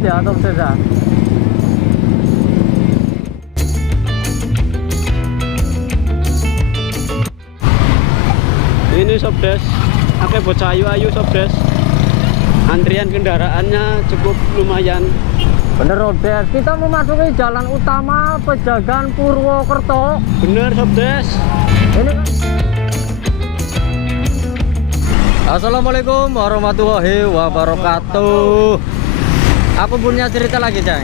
ya Sob Des ya. Ini Sob Des, pakai bocah ayu-ayu Sob Des. Antrian kendaraannya cukup lumayan. Bener Sob Des, kita memasuki jalan utama Pejagan Purwokerto. Bener Sob Des. Ini kan. Assalamualaikum warahmatullahi wabarakatuh. Aku punya cerita lagi, Cang.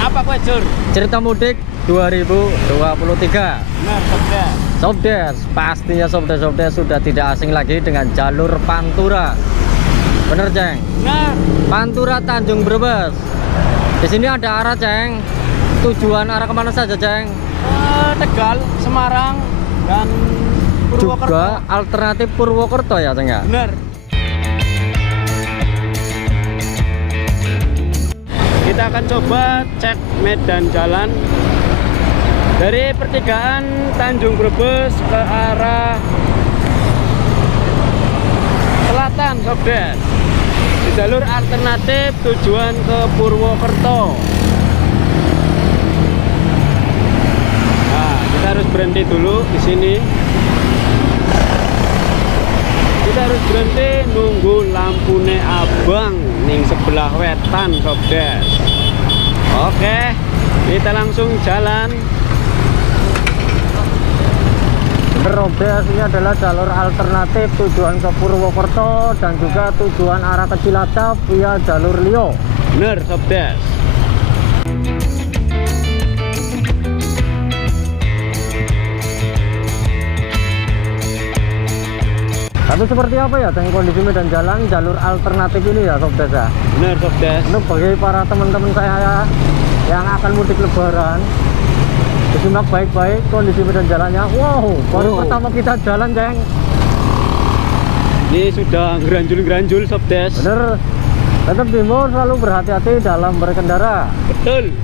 Apa kue Jur? Cerita mudik 2023. Bener Sob Des. Sob Des, pastinya Sob Des sudah tidak asing lagi dengan jalur Pantura. Bener, Ceng? Bener. Pantura Tanjung Brebes. Di sini ada arah, Ceng. Tujuan arah kemana saja, Ceng? Tegal, Semarang, dan Purwokerto. Juga alternatif Purwokerto ya, Ceng ya? Bener. Kita akan coba cek medan jalan dari pertigaan Tanjung Brebes ke arah selatan Sob Des, di jalur alternatif tujuan ke Purwokerto. Nah, kita harus berhenti dulu di sini. Kita harus berhenti nunggu lampune abang ning sebelah wetan Sob Des. Oke, kita langsung jalan. Sob Des, ini adalah jalur alternatif tujuan ke Purwokerto dan juga tujuan arah ke Cilacap via jalur Lio. Bener Sob Des. Tapi seperti apa ya Ceng kondisi medan jalan jalur alternatif ini ya Sob Des ya? Bener Sob Des. Untuk bagi para teman-teman saya yang akan mudik lebaran, disimak baik-baik kondisi medan jalannya. Wow, baru pertama kita jalan, Ceng. Ini sudah geranjul-geranjul Sob Des. Bener. Tetap diimbau selalu berhati-hati dalam berkendara. Betul.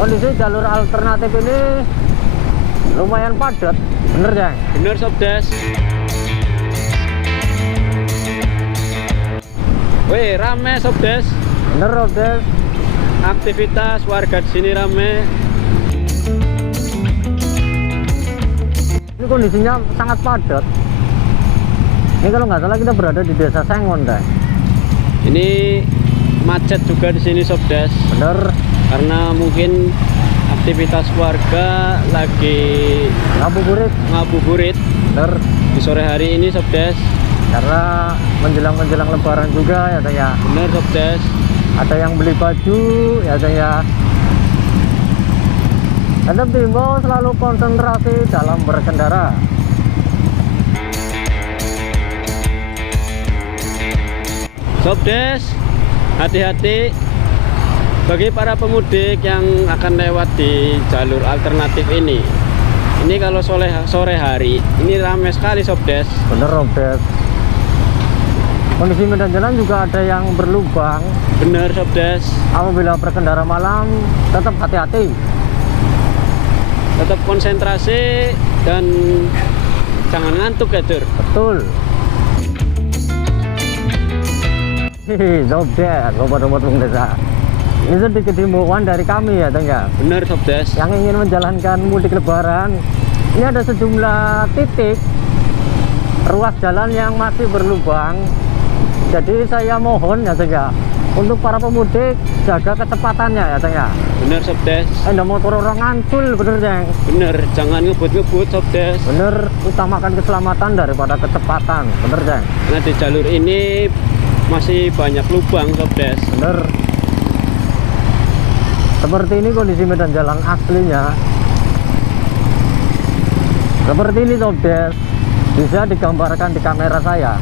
Kondisi jalur alternatif ini lumayan padat, bener, Ceng? Bener Sob Des. Wih, rame Sob Des. Bener, Sob Des. Aktivitas warga di sini rame. Ini kondisinya sangat padat. Ini kalau nggak salah kita berada di Desa Sengon, Ceng. Ini macet juga di sini Sob Des. Bener. Karena mungkin aktivitas warga lagi ngabuburit Bener. di sore hari ini Sob Des. Karena menjelang lebaran juga ya, Ceng ya. Bener Sob Des. Ada yang beli baju ya, Ceng ya. Tetap diimbau selalu konsentrasi dalam berkendara. Sob Des, hati-hati bagi para pemudik yang akan lewat di jalur alternatif ini. Ini kalau sore hari ini ramai sekali Sob Des. Bener, Sob Des. Kondisi medan jalan juga ada yang berlubang. Bener Sob Des. Apabila berkendara malam tetap hati-hati. Tetap konsentrasi dan jangan ngantuk ya Dur. Betul. Hihi, Sob Des, sobat-sobat Bung Desa. Ini sedikit himbauan dari kami ya, Ceng ya. Bener Sob Des. Yang ingin menjalankan mudik lebaran, ini ada sejumlah titik ruas jalan yang masih berlubang. Jadi saya mohon ya, Ceng ya, untuk para pemudik jaga kecepatannya ya, Ceng ya. Bener Sob Des. Ada motor orang ngancul, bener, Ceng. Bener, jangan ngebut-ngebut Sob Des. Bener, utamakan keselamatan daripada kecepatan, bener, Ceng. Karena di jalur ini masih banyak lubang Sob Des. Bener. Seperti ini kondisi medan jalan aslinya. Seperti ini Sob Des. Bisa digambarkan di kamera saya.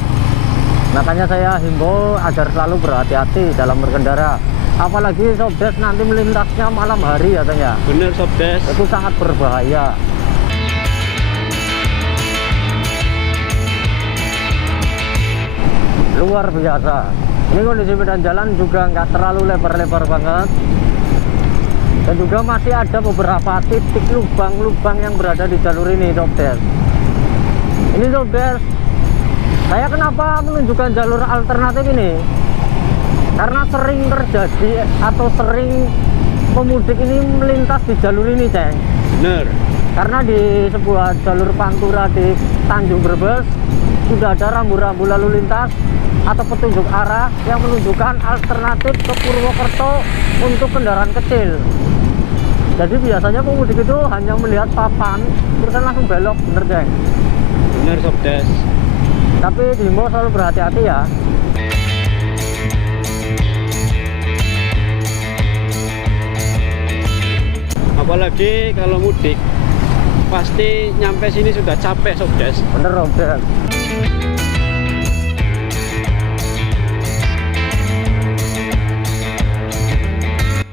Makanya saya himbau agar selalu berhati-hati dalam berkendara. Apalagi Sob Des nanti melintasnya malam hari ya, Ceng ya. Bener Sob Des. Itu sangat berbahaya. Luar biasa. Ini kondisi medan jalan juga nggak terlalu lebar-lebar banget. Dan juga masih ada beberapa titik lubang-lubang yang berada di jalur ini, Sob Des. Ini Sob Des, Saya kenapa menunjukkan jalur alternatif ini? Karena sering terjadi atau sering pemudik ini melintas di jalur ini, Ceng. Bener. Karena di sebuah jalur pantura di Tanjung Brebes sudah ada rambu-rambu lalu lintas atau petunjuk arah yang menunjukkan alternatif ke Purwokerto untuk kendaraan kecil. Jadi biasanya pemudik itu hanya melihat papan terus langsung belok, bener, Ceng. Bener, Sobdes. Tapi dihimbau selalu berhati-hati ya. Apalagi kalau mudik, pasti nyampe sini sudah capek, Sobdes. Bener, Robert.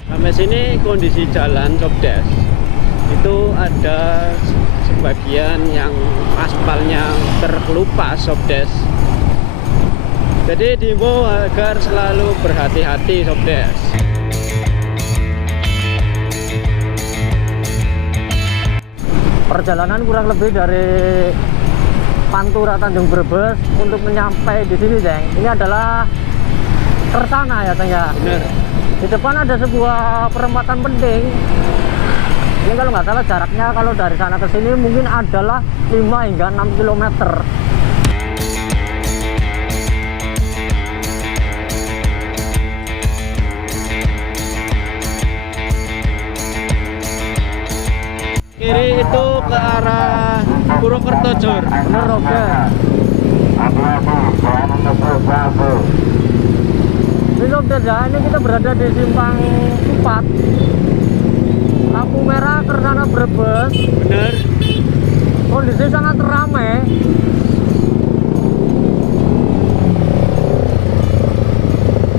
Sampai sini kondisi jalan, Sobdes, itu ada sebagian yang aspalnya terkelupas, Sobdes. Jadi diimbau agar selalu berhati-hati, Sobdes. Perjalanan kurang lebih dari Pantura Tanjung Brebes untuk menyampai di sini, Ceng. Ini adalah Kersana ya, Ceng ya. Bener. Di depan ada sebuah perempatan penting. Ini kalau nggak salah jaraknya kalau dari sana ke sini mungkin adalah 5 hingga 6 km. Kiri itu ke arah Purwokerto, Jor. Bener, Robert. Ini Robert ya, ini kita berada di simpang 4 lampu merah Kersana Brebes. Bener. Kondisi sangat ramai.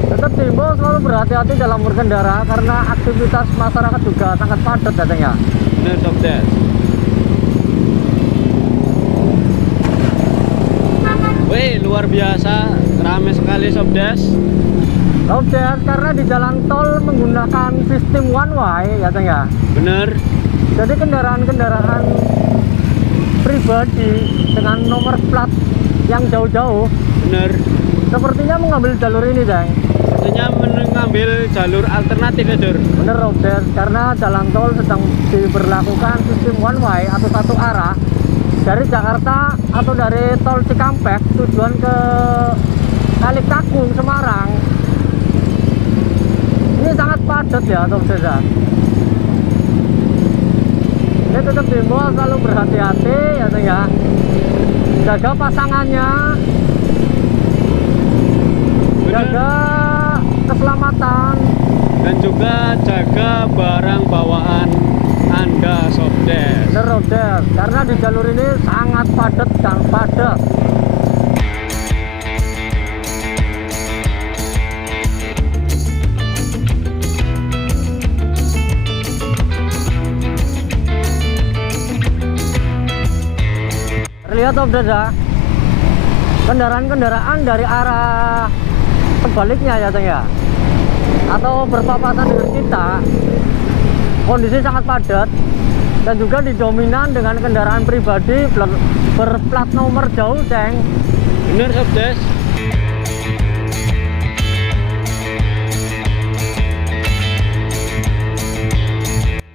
Tetap diimbau selalu berhati-hati dalam berkendara karena aktivitas masyarakat juga sangat padat katanya. Bener, Sobdes. Wih, luar biasa, ramai sekali, Sobdes. Robert, karena di jalan tol menggunakan sistem one way ya, Ceng ya. Bener. Jadi kendaraan-kendaraan pribadi dengan nomor plat yang jauh-jauh Bener. sepertinya mengambil jalur ini, Ceng. Sepertinya mengambil jalur alternatif ya, Jor. Bener, Robert, karena jalan tol sedang diberlakukan sistem one way atau satu arah dari Jakarta atau dari tol Cikampek tujuan ke Kalikakung, Semarang. Ini sangat padat ya, Robert ya. Ini tetap diimbau selalu berhati-hati ya, Ceng ya. Jaga pasangannya, jaga keselamatan, Dan juga jaga barang bawaan Anda, Sobdes. bener, Robert, karena di jalur ini sangat padat dan padat. Terlihat, Robert ya, kendaraan-kendaraan dari arah sebaliknya ya, Ceng ya, atau berpapasan dengan kita, kondisi sangat padat dan juga didominan dengan kendaraan pribadi berplat nomor jauh, Ceng. Bener, Sobdes.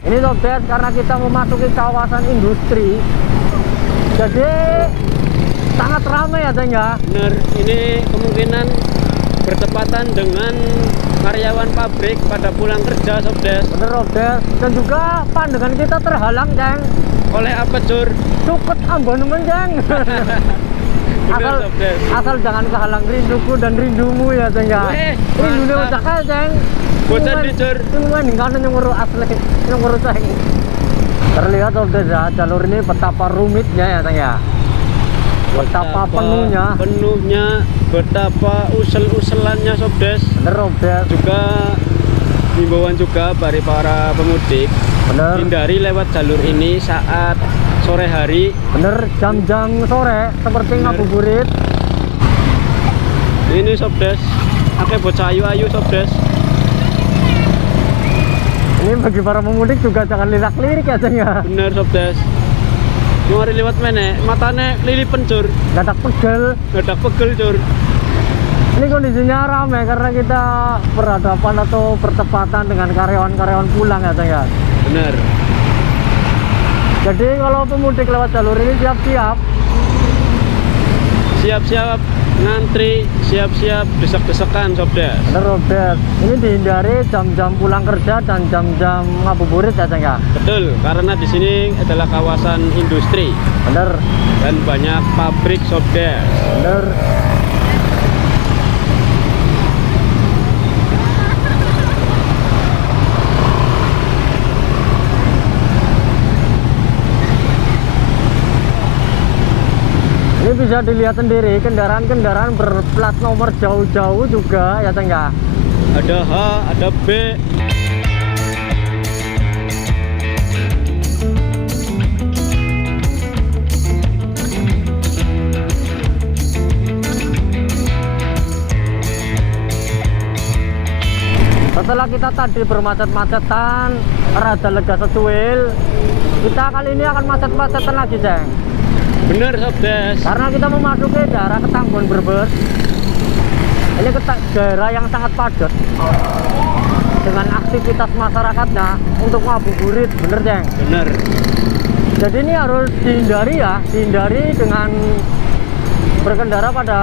Ini Robert, karena kita memasuki kawasan industri, jadi sangat ramai ya, Ceng ya. Bener, ini kemungkinan bertepatan dengan karyawan pabrik pada pulang kerja, Sobdes. Bener, Robert, dan juga pandangan kita terhalang, Ceng. Oleh apa, Jor? Cukup abonemen, Ceng. Bener, Sobdes. asal jangan kehalang rinduku dan rindumu ya, Ceng ya. Weh, Rindunya mantap. udah kayak, Ceng. Bosan nih, Jor. Ini kan yang ngurus asli, yang ngurus, Ceng. Terlihat, Robert ya, jalur ini betapa rumitnya ya, Ceng ya. Betapa penuhnya, betapa usel-uselannya, Sobdes. bener, Robert. Juga himbauan juga bagi para pemudik, Bener, hindari lewat jalur ini saat sore hari. bener, jam-jam sore seperti Bener. ngabuburit. Ini, Sobdes, akeh bocah ayu-ayu, Sobdes. Ini bagi para pemudik juga jangan lirak-lirik ya, Ceng ya. Bener, Sobdes. Mari liwat meneh, matane lilipen cur. Gadak pegel. Gadak pegel cur. Ini kondisinya ramai karena kita berhadapan atau bertepatan dengan karyawan-karyawan pulang ya Ceng ya. Bener. Jadi kalau pemudik lewat jalur ini siap-siap. Siap-siap ngantri, siap-siap desek-desekan Sobdes. Bener Robert. Ini dihindari jam-jam pulang kerja dan jam-jam ngabuburit ya Ceng ya. Betul, karena di sini adalah kawasan industri Bener, dan banyak pabrik Sobdes. bener. Ini bisa dilihat sendiri kendaraan-kendaraan berplat nomor jauh-jauh juga ya Ceng ya. Ada H, ada B. Setelah kita tadi bermacet-macetan, rada lega secuil, kita kali ini akan macet-macetan lagi Ceng. Bener Sobdes. Karena kita memasuki daerah Ketanggungan Brebes. Ini daerah yang sangat padat dengan aktivitas masyarakatnya untuk ngabuburit, bener Ceng. Bener. Jadi ini harus dihindari ya, dihindari dengan berkendara pada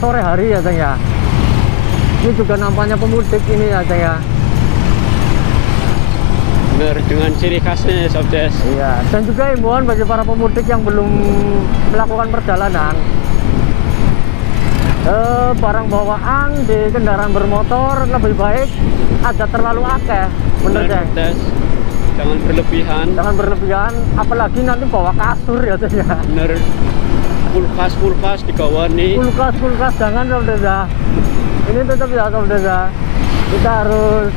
sore hari ya Ceng ya. Ini juga nampaknya pemudik ini ya Ceng ya. Bener, dengan ciri khasnya Sobdes. Iya, dan juga himbauan bagi para pemudik yang belum melakukan perjalanan. Barang bawaan di kendaraan bermotor lebih baik ada terlalu akeh, bener Ceng. Sobdes. Jangan berlebihan. Jangan berlebihan, apalagi nanti bawa kasur ya Ceng ya. Bener. Kulkas digawani. Kulkas jangan Sobdes ya. Ini tetap ya Sobdes ya. Kita harus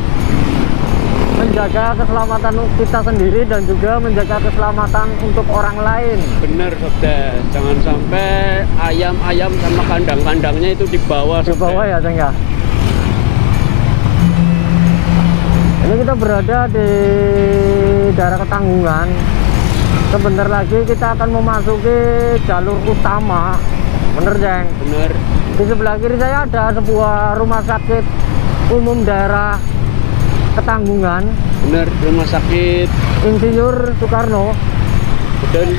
menjaga keselamatan kita sendiri dan juga menjaga keselamatan untuk orang lain. Bener Sobdes. Jangan sampai ayam-ayam sama kandang-kandangnya itu dibawa. Di bawah ya Ceng ya. Ini kita berada di daerah Ketanggungan. Sebentar lagi kita akan memasuki jalur utama. Bener Ceng. Bener. Di sebelah kiri saya ada sebuah rumah sakit umum daerah Ketanggungan, Bener, rumah sakit. Insinyur Soekarno. Dan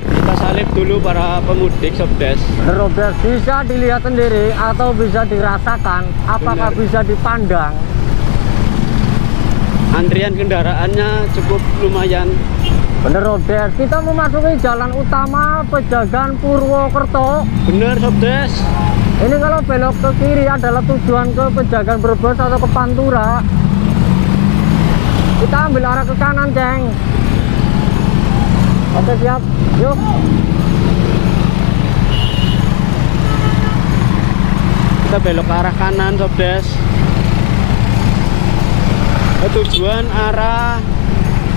kita salib dulu para pemudik Sobdes. Robert, bisa dilihat sendiri atau bisa dirasakan, apakah Benar. bisa dipandang. Antrian kendaraannya cukup lumayan. Bener Robert, kita memasuki jalan utama Pejagan Purwokerto. Bener Sobdes. Ini kalau belok ke kiri adalah tujuan ke Pejagan Brebes atau ke Pantura. Kita ambil arah ke kanan Ceng. Oke siap, yuk. Kita belok ke arah kanan Sobdes. Tujuan arah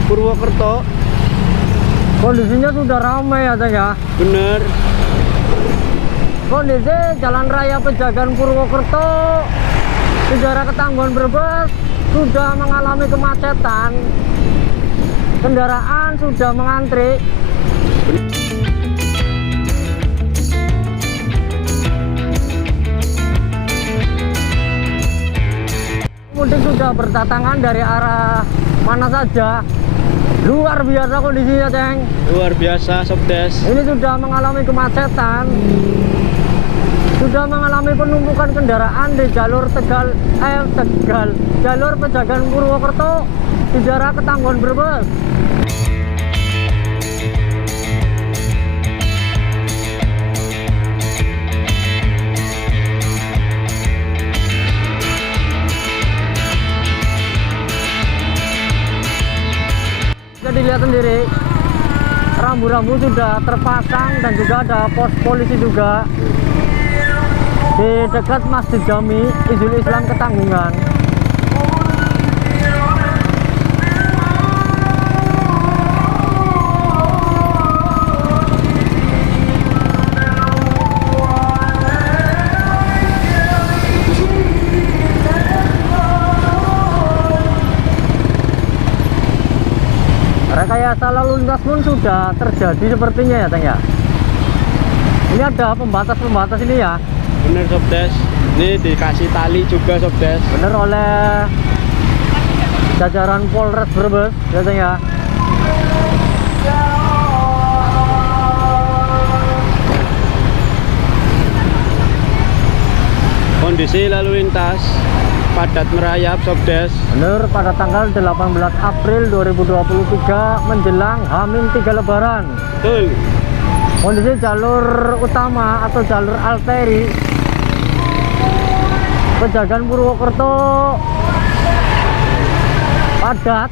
Purwokerto. Kondisinya sudah ramai ya Ceng ya. Bener. Kondisi Jalan Raya Pejagan Purwokerto di daerah Ketanggungan Brebes sudah mengalami kemacetan. Kendaraan sudah mengantri. Pemudik sudah berdatangan dari arah mana saja. Luar biasa kondisinya Ceng. Luar biasa Sobdes. Ini sudah mengalami kemacetan, sudah mengalami penumpukan kendaraan di jalur jalur Pejagan Purwokerto di daerah Ketanggungan Brebes. Bisa dilihat sendiri, rambu-rambu sudah terpasang dan juga ada pos polisi juga di dekat Masjid Jami Izul Islam Ketanggungan. lalu lintas pun sudah terjadi sepertinya ya Teng ya. Ini ada pembatas-pembatas ini ya. Bener Sobdes, ini dikasih tali juga Sobdes. Bener oleh jajaran Polres Brebes ya Teng ya. Kondisi lalu lintas padat merayap Sobdes. Bener, pada tanggal 18 April 2023 menjelang H-3 Lebaran. Betul. Kondisi jalur utama atau jalur arteri Pejagan Purwokerto padat.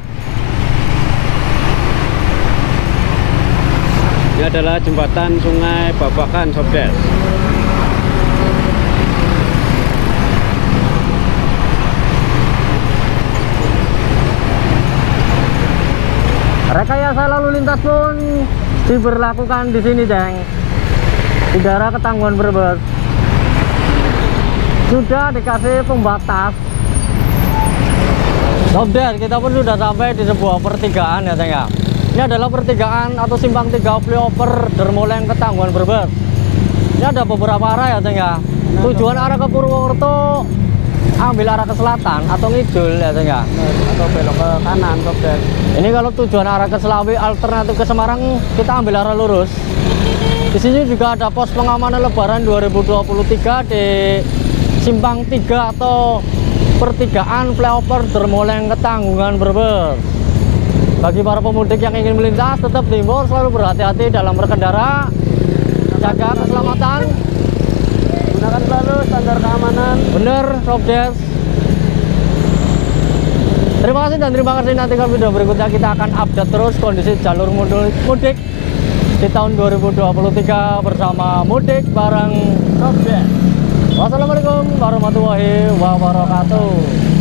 Ini adalah jembatan Sungai Babakan Sobdes. Rekayasa lalu lintas pun diberlakukan di sini, Deng. Di daerah Ketangguhan Brebes sudah dikasih pembatas. Sobdes, kita pun sudah sampai di sebuah pertigaan ya, Deng ya. Ini adalah pertigaan atau simpang 3 flyover Dermoleng Ketangguhan Brebes. Ini ada beberapa arah ya, Deng ya. Tujuan arah ke Purwokerto ambil arah ke selatan atau ngidul ya, Deng ya. Atau belok ke kanan Sobdes. Ini kalau tujuan arah ke Selawi alternatif ke Semarang, kita ambil arah lurus. Di sini juga ada pos pengamanan Lebaran 2023 di simpang 3 atau pertigaan flyover Dermoleng Ketangguhan Brebes. Bagi para pemudik yang ingin melintas, tetap diimbau selalu berhati-hati dalam berkendara, jaga keselamatan, Gunakan selalu standar keamanan. bener Sobdes. Terima kasih dan terima kasih, nantikan video berikutnya kita akan update terus kondisi jalur mudik di tahun 2023 bersama Mudik Bareng Sobdes. Wassalamualaikum warahmatullahi wabarakatuh.